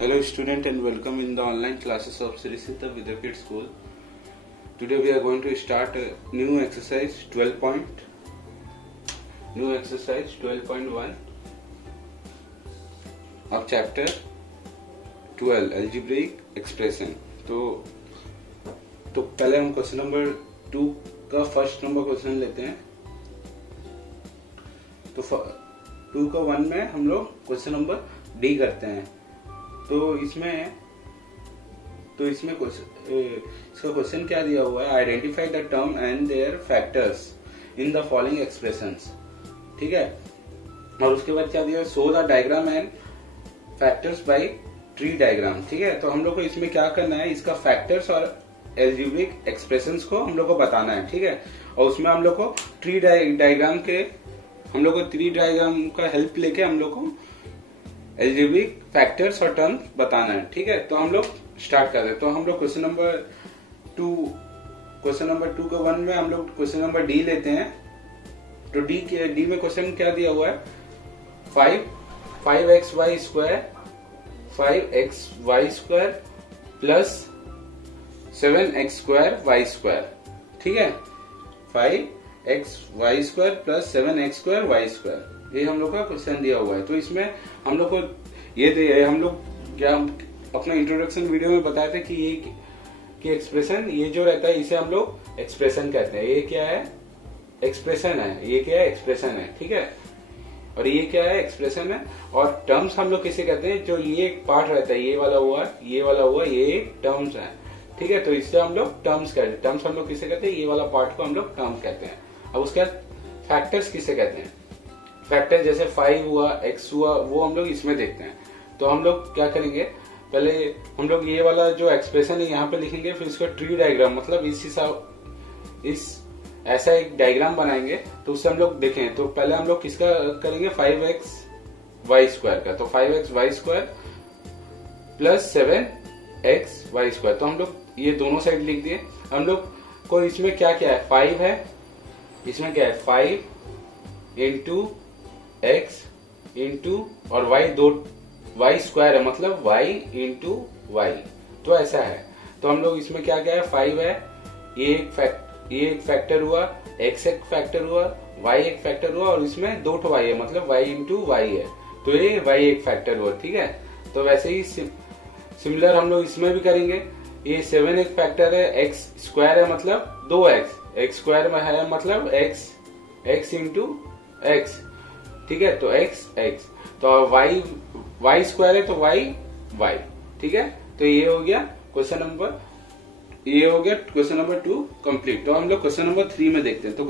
Hello student and welcome in the online classes of Sri Siddha Vidyapith School. Today we are going to start a new exercise 12.1 of chapter 12 algebraic expression. तो पहले हम question number 2 का first number question लेते हैं. तो 2 का 1 में हम लोग क्वेश्चन नंबर डी करते हैं. तो इसमें इसका क्वेश्चन क्या दिया हुआ है, identify the term and their factors in the following expressions. ठीक है, और उसके बाद क्या दिया, show the diagram and factors by tree diagram. ठीक है, तो हम लोग को इसमें क्या करना है, इसका फैक्टर्स और एल्जेब्रिक एक्सप्रेशंस को हम लोग को बताना है. ठीक है, और उसमें हम लोग को ट्री डायग्राम का हेल्प लेके हम लोग को एल्जेब्रिक फैक्टर्स और टर्म्स बताना है. ठीक है, तो हम लोग स्टार्ट कर रहे हैं. तो हम लोग क्वेश्चन नंबर 2 का 1 में हम लोग क्वेश्चन नंबर डी लेते हैं. तो डी में क्वेश्चन क्या दिया हुआ है, 5xy square plus 7x square. ठीक है, 5xy square plus 7x square ये हम लोग का क्वेश्चन दिया हुआ है. तो इसमें हम लोग को हम लोग क्या अपना इंट्रोडक्शन वीडियो में बताए थे कि ये एक्सप्रेशन, ये जो रहता है इसे हम लोग एक्सप्रेशन कहते हैं. ये क्या है, एक्सप्रेशन है. ये क्या है, एक्सप्रेशन है. ठीक है, और ये क्या है, एक्सप्रेशन है. और टर्म्स हम लोग किसे कहते हैं, जो ये एक पार्ट रहता है, ये वाला हुआ, ये टर्म्स है. ठीक है, तो इससे हम लोग टर्म्स कहते हैं. टर्म्स हम लोग किसे कहते हैं, ये वाला पार्ट को हम लोग टर्म्स कहते हैं. अब उसके बाद फैक्टर्स किसे कहते हैं, फैक्टर जैसे 5 हुआ, x हुआ, वो हम लोग इसमें देखते हैं. तो हम लोग क्या करेंगे, पहले हम लोग ये वाला जो एक्सप्रेशन है यहाँ पे लिखेंगे, फिर इसका ट्री डायग्राम मतलब ऐसा एक डायग्राम बनाएंगे. तो उससे हम लोग देखें. तो पहले हम लोग किसका करेंगे, 5xy स्क्वायर का. तो 5xy square plus 7xy square. तो हम लोग ये दोनों साइड लिख दिए. हम लोग को इसमें क्या क्या है, 5 है, इसमें क्या है 5 इंटू x इंटू और y स्क्वायर है, मतलब y इंटू y. तो ऐसा है. तो हम लोग इसमें क्या क्या है, 5 है, ये एक फैक्टर हुआ, x एक फैक्टर हुआ, y एक फैक्टर हुआ, और इसमें 2 y है, मतलब y इंटू y है. तो ये y एक फैक्टर हुआ. ठीक है, तो वैसे ही सिमिलर हम लोग इसमें भी करेंगे. ये 7 एक फैक्टर है, x स्क्वायर है मतलब 2x स्क्वायर में है, मतलब x इंटू x. ठीक है, तो x. तो y स्क्वायर है तो y. ठीक है, तो ये हो गया क्वेश्चन नंबर 2 कंप्लीट. तो हम लोग क्वेश्चन नंबर 3 में देखते हैं. तो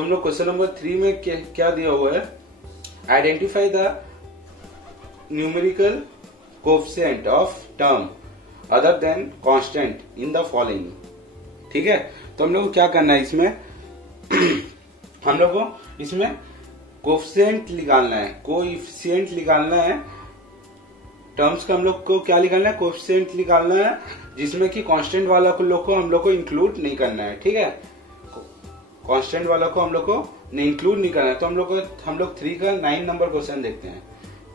हम लोग क्वेश्चन नंबर 3 में क्या दिया हुआ है, identify the numerical coefficient of term other than constant in the following. ठीक है, तो हम लोग को क्या करना है, इसमें हम लोग को इसमें कोएफिशिएंट निकालना है. टर्म्स का हम लोग को क्या निकालना है, कोएफिशिएंट निकालना है, जिसमें कि कांस्टेंट वाला को हम लोग को इंक्लूड नहीं करना है. ठीक है, कांस्टेंट वाला को हम लोग को इंक्लूड नहीं करना है. तो हम लोग 3 का 9 नंबर क्वेश्चन देखते हैं.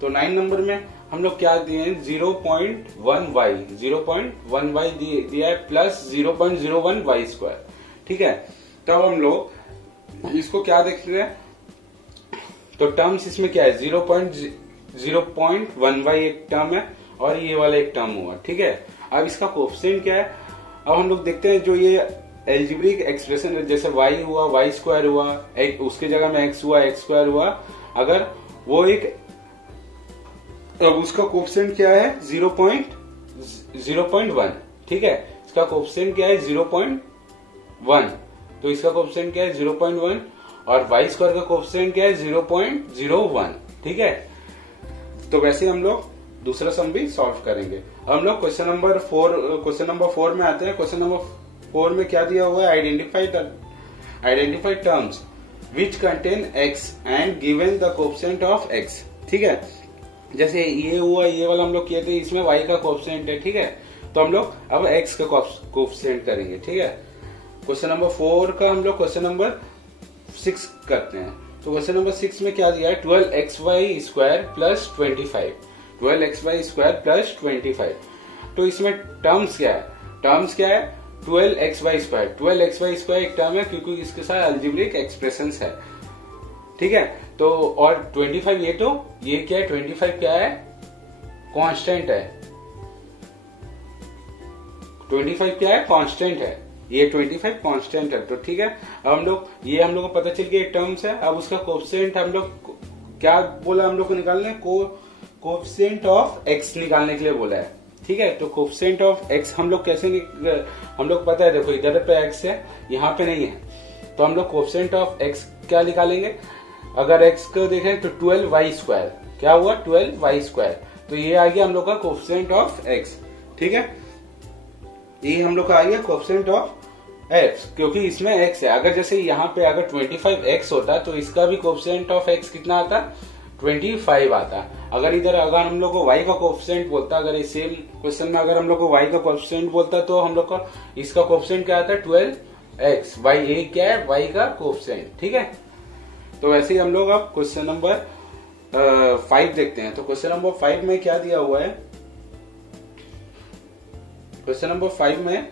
तो 9 नंबर में हम लोग क्या दिए हैं, 0.1y दिया है प्लस 0.01y स्क्वायर. ठीक है, तब हम लोग इसको क्या देखते हैं. तो टर्म्स इसमें क्या है, 0.1y एक टर्म है और ये वाला एक टर्म हुआ. ठीक है, अब इसका कोएफिशिएंट क्या है. अब हम लोग देखते हैं, जो ये एल्जेब्रिक एक्सप्रेशन है, जैसे y हुआ, y स्क्वायर हुआ, उसके जगह में x हुआ, x स्क्वायर हुआ, अगर वो एक, अब उसका कोएफिशिएंट क्या है, 0.1. ठीक है, इसका कोएफिशिएंट क्या है, 0.1. तो इसका कोएफिशिएंट क्या है, 0.1, और y स्क्वायर का कोएफिशिएंट क्या है, 0.01. ठीक है, तो वैसे हम लोग दूसरा सम भी सॉल्व करेंगे. हम लोग क्वेश्चन नंबर 4 में आते हैं. क्वेश्चन नंबर 4 में क्या दिया हुआ है, identify terms which contain x and given the coefficient of x. ठीक है, जैसे ये हुआ, ये वाला हम लोग किए थे, इसमें y का कोएफिशिएंट है. ठीक है, तो हम लोग अब x का कोएफिशिएंट करेंगे. ठीक है, क्वेश्चन नंबर 4 का हम लोग क्वेश्चन नंबर 6 करते हैं. तो क्वेश्चन नंबर 6 में क्या दिया है, 12xy square plus 25. 12xy² plus 25। तो इसमें टर्म्स क्या है, टर्म्स क्या है 12xy²। 12xy² एक टर्म है क्योंकि इसके साथ अलजेब्रिक एक्सप्रेशंस है, ठीक है। तो और 25 ये क्या है, 25 क्या है, कांस्टेंट है। 25 क्या है, कांस्टेंट है, ये 25 कांस्टेंट है। तो ठीक है, अब हम लोग को पता चल गया टर्म्स है। अब उसका कोएफिशिएंट हम लोग क्या बोला, हम लोग को निकालने कोएफिशिएंट ऑफ एक्स निकालने के लिए बोला है, ठीक है। तो कोएफिशिएंट ऑफ एक्स हम लोग कैसे हम लोग पता है, देखो इधर पे एक्स है, यहाँ पे नहीं है, तो हम लोग कोएफिशिएंट ऑफ एक्स क्या निकालेंगे। अगर एक्स को देखें तो 12y², क्या हुआ 12y², तो ये आ गया हम लोग का कोएफिशिएंट ऑफ एक्स, ठीक है। ये हम लोग का आ गया कोएफिशिएंट ऑफ एक्स, क्योंकि इसमें एक्स है। अगर जैसे यहाँ पे अगर 25x होता तो इसका भी कोएफिशिएंट ऑफ एक्स कितना आता, 25 आता। अगर हम लोग को y का कोएफिशिएंट बोलता, अगर इस सेम क्वेश्चन में अगर हम लोग को y का कोएफिशिएंट बोलता तो हम लोग का इसका कोएफिशिएंट क्या आता है 12x। y क्या है, y का कोएफिशिएंट, ठीक है। तो वैसे ही हम लोग अब क्वेश्चन नंबर 5 देखते हैं। तो क्वेश्चन नंबर 5 में क्या दिया हुआ है, क्वेश्चन नंबर 5 में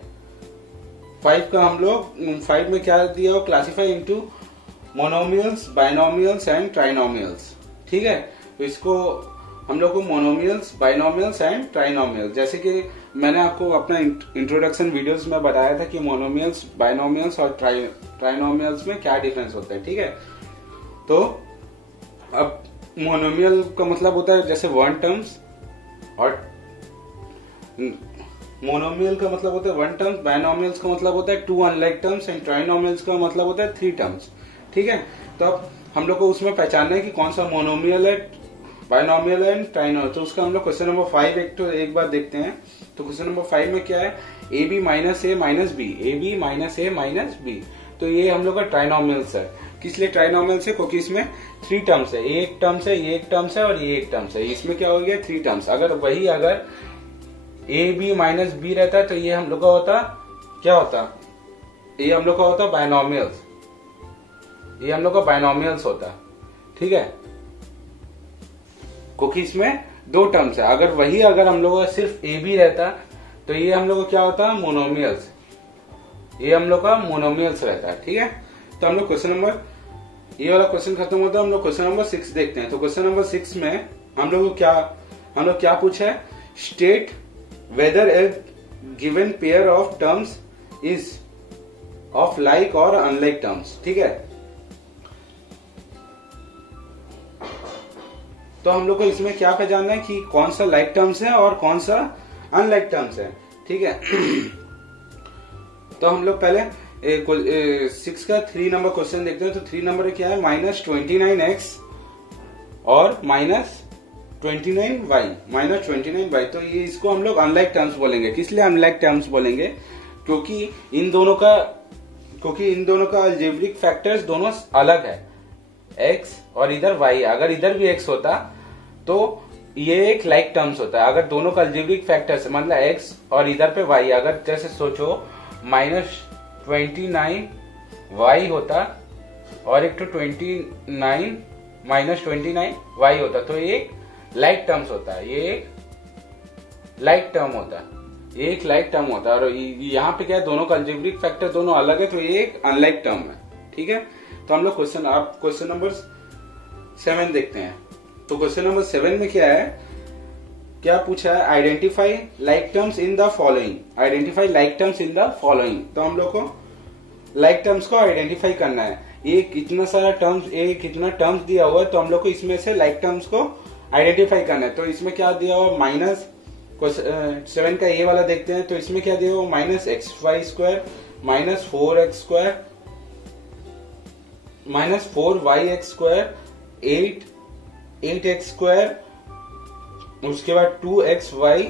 5 में क्या दिया हो, classify into monomials, binomials and trinomials, ठीक है। तो इसको हम लोग को मोनोमियल्स, बाइनोमियल्स एंड ट्राइनोमियल्स, जैसे कि मैंने आपको अपना इंट्रोडक्शन वीडियोस में बताया था कि मोनोमियल्स, बाइनोमियल्स और ट्राइनोमियल्स में क्या डिफरेंस होता है, ठीक है। तो अब मोनोमियल का मतलब होता है जैसे 1 टर्म्स, और मोनोमियल का मतलब होता है 1 टर्म्स, बाइनोमियल्स का मतलब होता है 2 अनलाइक टर्म्स, एंड ट्राइनोमियल्स का मतलब होता है 3 टर्म्स, ठीक है। तो अब हम लोग को उसमें पहचानना है कि कौन सा मोनोमियल है, बाइनोमियल है, ट्राइनोमियल। तो उसका हम लोग क्वेश्चन नंबर 5 एक बार देखते हैं। तो क्वेश्चन नंबर 5 में क्या है, AB minus A minus B, AB minus A minus B। तो ये हम लोग का ट्राइनोमियल्स है। किस लिए ट्राइनोमियल्स है, क्योंकि इसमें 3 टर्म्स है, ये एक टर्म्स है, ये एक टर्म्स है और ये एक टर्म्स है। इसमें क्या हो गया 3 टर्म्स। अगर AB माइनस B रहता है तो ये हम लोग का होता, क्या होता, ये हम लोग का होता बाइनोमियल्स, ये हम लोग का बाइनोमियल्स होता, ठीक है, क्योंकि इसमें 2 टर्म्स है। अगर हम लोग का सिर्फ AB रहता तो ये हम लोग का क्या होता, मोनोमियल्स, ये हम लोग का मोनोमियल्स रहता है, ठीक है। तो हम लोग क्वेश्चन नंबर, ये वाला क्वेश्चन खत्म होता है, हम लोग क्वेश्चन नंबर 6 देखते हैं। तो क्वेश्चन नंबर 6 में हम लोग क्या पूछा है, state whether A given pair of terms is of like और अनलाइक टर्म्स, ठीक है। तो हम लोग को इसमें क्या पहचानना है कि कौन सा लाइक टर्म्स है और कौन सा अनलाइक टर्म्स है, ठीक है। तो हम लोग पहले 6 का 3 नंबर क्वेश्चन देखते हैं। तो 3 नंबर क्या है, -29x और -29y, -29y। तो ये इसको हम लोग अनलाइक टर्म्स बोलेंगे। किस लिए अनलाइक टर्म्स बोलेंगे, क्योंकि इन दोनों का अलजेब्रिक फैक्टर्स दोनों अलग है, x और इधर y। अगर इधर भी x होता तो ये एक लाइक टर्म्स होता है। अगर दोनों का अलजेब्रिक फैक्टर्स मतलब x और इधर पे y, अगर जैसे सोचो -29y होता और एक तो 29 -29y होता, तो ये एक लाइक टर्म्स होता है, ये एक लाइक टर्म होता है, ये एक लाइक टर्म होता है। और यहाँ पे क्या है, दोनों का अलजेब्रिक फैक्टर दोनों अलग है, तो ये एक अनलाइक टर्म है, ठीक है। तो हम लोग क्वेश्चन नंबर 7 देखते हैं। तो क्वेश्चन नंबर 7 में क्या है, क्या पूछा है, identify like terms in the following, identify like terms in the following. तो हम लोग को लाइक टर्म्स को आइडेंटिफाई करना है। ये कितना टर्म्स दिया हुआ है, तो हम लोग को इसमें से लाइक टर्म्स को आइडेंटिफाई करना है। तो इसमें क्या दिया हुआ, -7 का ये वाला देखते हैं। तो इसमें क्या दिया हुआ, -xy², -4x², -4y(x²), 8x², उसके बाद 2xy,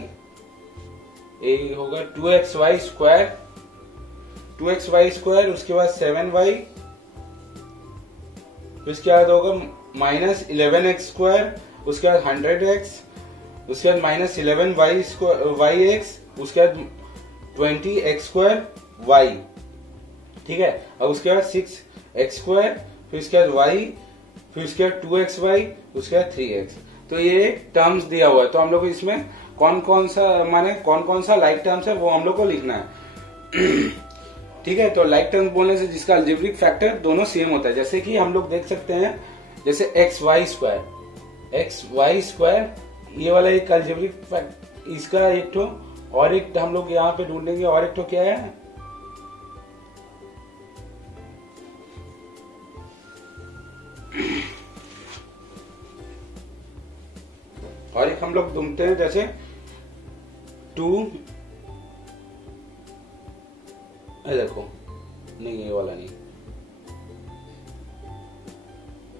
ये होगा 2xy², उसके बाद 7y, उसके बाद होगा -11x², उसके बाद 100x, उसके बाद -11y(x), उसके बाद 20x²y, ठीक है। और उसके बाद 6x², फिर उसके बाद y, फिर उसके बाद 2xy, उसके बाद 3x। तो ये टर्म्स दिया हुआ है, तो हम लोग को इसमें कौन कौन सा लाइक टर्म्स है वो हम लोग को लिखना है। ठीक है, तो लाइक टर्म्स बोलने से जिसका अलजेब्रिक फैक्टर दोनों सेम होता है, जैसे कि हम लोग देख सकते हैं जैसे एक्स वाई स्क्वायर ये वाला एक अलजेब्रिक फैक्टर, इसका एक तो और एक हम लोग यहाँ पे ढूंढेंगे, और एक तो क्या है और एक हम लोग ढूंढते हैं जैसे 2 देखो नहीं ये वाला नहीं,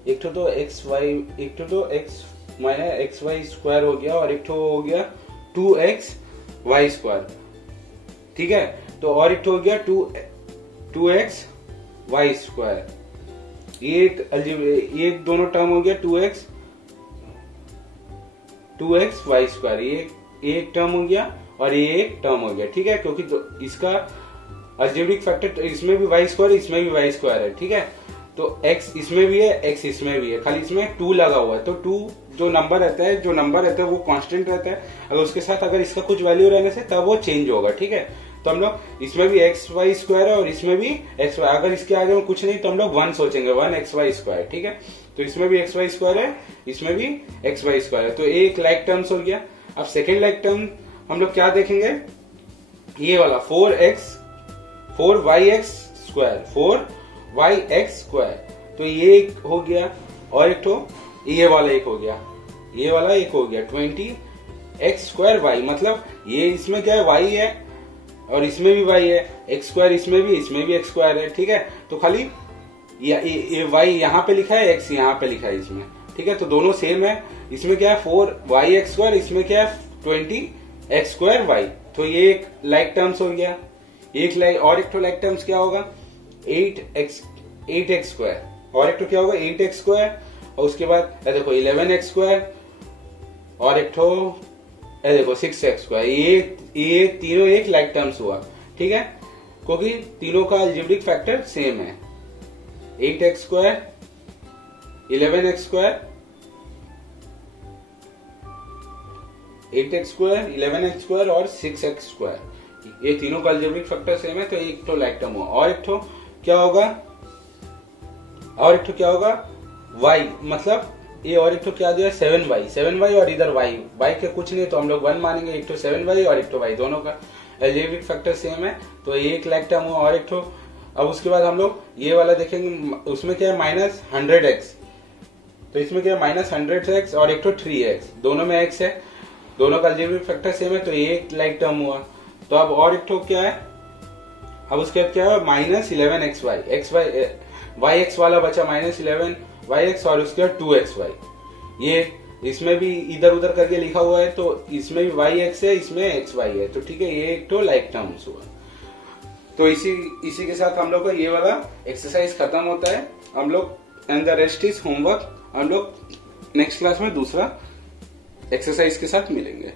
एक तो एक्स वाई, एक तो x minus x y square हो गया और एक तो हो गया 2x वाई स्क्वायर। ठीक है, तो और एक तो हो गया 2x वाई स्क्वायर, ये दोनों टर्म हो गया 2x वाई स्क्वायर, ये एक टर्म हो गया और ये एक टर्म हो गया। ठीक है, क्योंकि तो इसका अलजेब्रिक फैक्टर इसमें भी वाई स्क्वायर इसमें भी वाई स्क्वायर है। ठीक है, तो x इसमें भी है x इसमें भी है, खाली इसमें 2 लगा हुआ है, तो 2 जो नंबर रहता है वो कांस्टेंट रहता है, अगर उसके साथ अगर इसका कुछ वैल्यू रहने से तब वो चेंज होगा। ठीक है, तो हम लोग इसमें भी एक्स वाई स्क्वायर है और इसमें भी एक्स वाई, अगर इसके आगे में कुछ नहीं तो हम लोग 1 सोचेंगे, 1x वाई स्क्वायर। ठीक है, तो इसमें भी एक्स वाई स्क्वायर है, इसमें भी एक्स वाई स्क्वायर है, तो एक लाइक टर्म्स हो गया। अब सेकेंड लाइक टर्म हम लोग क्या देखेंगे, ये वाला 4yx स्क्वायर, तो ये एक हो गया और एक तो ये वाला एक हो गया, ये वाला एक हो गया 20x स्क्वायर वाई, मतलब ये इसमें क्या है y है और इसमें भी y है, x स्क्वायर इसमें भी x स्क्वायर है। ठीक है, तो खाली ये y यहाँ पे लिखा है, x यहाँ पे लिखा है इसमें। ठीक है, तो दोनों सेम है, इसमें क्या है 4yx स्क्वायर, इसमें क्या है 20x स्क्वायर y, तो ये एक लाइक टर्म्स हो गया। एक लाइक और एक तो लाइक टर्म्स क्या होगा 8x स्क्वायर, और एक तो क्या होगा 8x स्क्वायर, और उसके बाद देखो 11x स्क्वायर और एक तो देखो 6x स्क्वायर, ये तीनों एक लाइक टर्म्स हुआ। ठीक है, क्योंकि तीनों का अलजेब्रिक फैक्टर सेम है, 8x square 11x square 8x square 11x square और 6x स्क्वायर, ये तीनों का अलजेब्रिक फैक्टर सेम है, तो एक तो लाइक टर्म हुआ। और एक तो क्या होगा y, मतलब ये और एक तो क्या दिया 7y और इधर y के कुछ नहीं, तो हम लोग 1 मानेंगे, एक तो 7y और एक तो y, दोनों का अलजेब्रिक फैक्टर सेम है, तो ये एक लाइक टर्म हुआ। और एक तो अब उसके बाद हम लोग ये वाला देखेंगे, उसमें क्या है -100x, तो इसमें क्या है -100x और एक तो 3x, दोनों में x है, दोनों का अलजेब्रिक फैक्टर सेम है, तो ये एक लाइक टर्म हुआ। तो अब और एक तो क्या है, अब उसके बाद क्या है -11xy, yx वाला बचा -11yx और उसके बाद 2xy, ये इसमें भी इधर उधर करके लिखा हुआ है, तो इसमें भी yx है, इसमें xy है, तो ठीक है, ये एक तो लाइक टर्म्स हुआ। तो इसी के साथ हम लोग का ये वाला एक्सरसाइज खत्म होता है, हम लोग and the rest is homework, हम लोग नेक्स्ट क्लास में दूसरा एक्सरसाइज के साथ मिलेंगे।